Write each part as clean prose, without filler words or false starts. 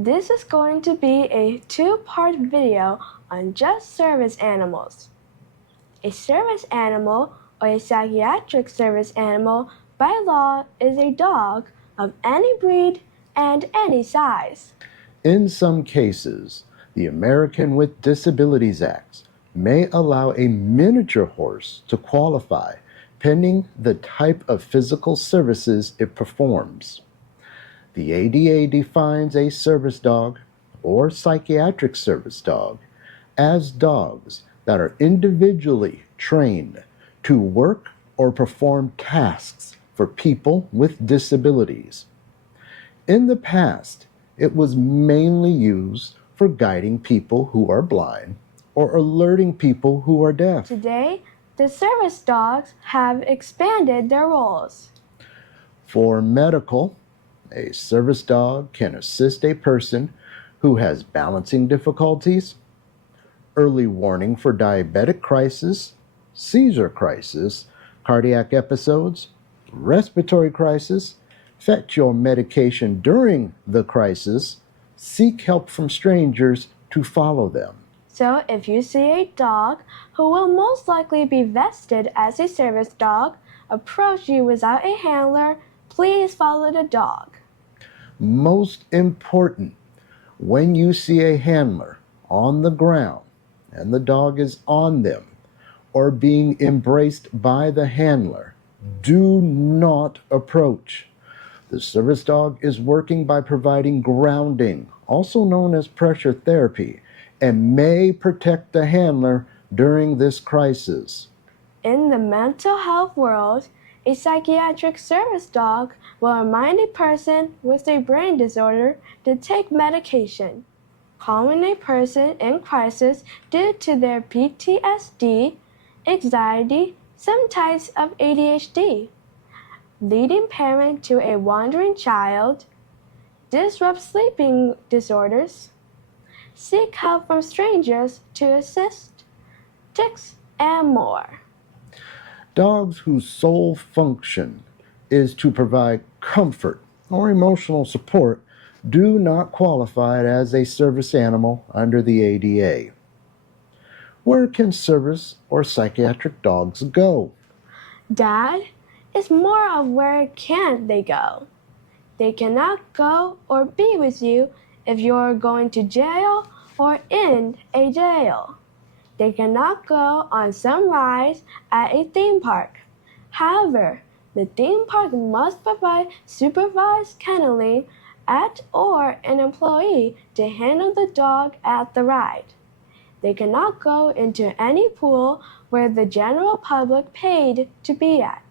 This is going to be a two-part video on just service animals. A service animal or a psychiatric service animal by law is a dog of any breed and any size. In some cases, the American with Disabilities Act may allow a miniature horse to qualify, pending the type of physical services it performs. The ADA defines a service dog or psychiatric service dog as dogs that are individually trained to work or perform tasks for people with disabilities. In the past, it was mainly used for guiding people who are blind or alerting people who are deaf. Today, the service dogs have expanded their roles. For medical, a service dog can assist a person who has balancing difficulties, early warning for diabetic crisis, seizure crisis, cardiac episodes, respiratory crisis, fetch your medication during the crisis, seek help from strangers to follow them. So if you see a dog who will most likely be vested as a service dog approach you without a handler, please follow the dog. Most important, when you see a handler on the ground and the dog is on them or being embraced by the handler, do not approach. The service dog is working by providing grounding, also known as pressure therapy, and may protect the handler during this crisis. In the mental health world, a psychiatric service dog will remind a person with a brain disorder to take medication, calming a person in crisis due to their PTSD, anxiety, some types of ADHD, leading parent to a wandering child, disrupt sleeping disorders, seek help from strangers to assist, tics, and more. Dogs whose sole function is to provide comfort or emotional support do not qualify as a service animal under the ADA. Where can service or psychiatric dogs go? Dad, it's more of where can't they go. They cannot go or be with you if you're going to jail or in a jail. They cannot go on some rides at a theme park. However, the theme park must provide supervised kenneling at or an employee to handle the dog at the ride. They cannot go into any pool where the general public paid to be at.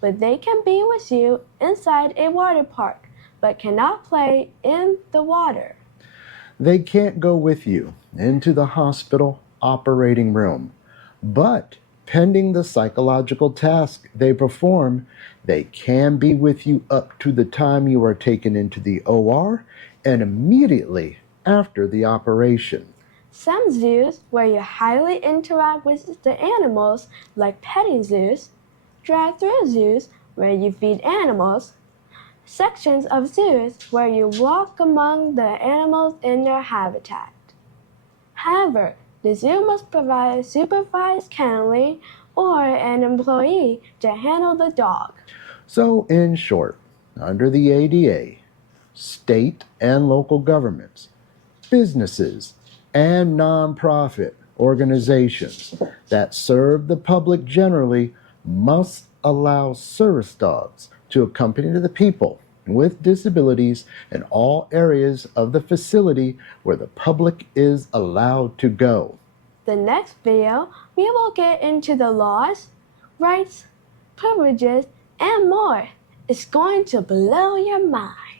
But they can be with you inside a water park, but cannot play in the water. They can't go with you into the hospital operating room, but pending the psychological task they perform, they can be with you up to the time you are taken into the OR and immediately after the operation. Some zoos where you highly interact with the animals, like petting zoos, drive-through zoos where you feed animals, sections of zoos where you walk among the animals in their habitat. However, the zoo must provide supervised kenneling or an employee to handle the dog. So, in short, under the ADA, state and local governments, businesses, and nonprofit organizations that serve the public generally must allow service dogs to accompany the people with disabilities in all areas of the facility where the public is allowed to go. The next video, we will get into the laws, rights, privileges, and more. It's going to blow your mind.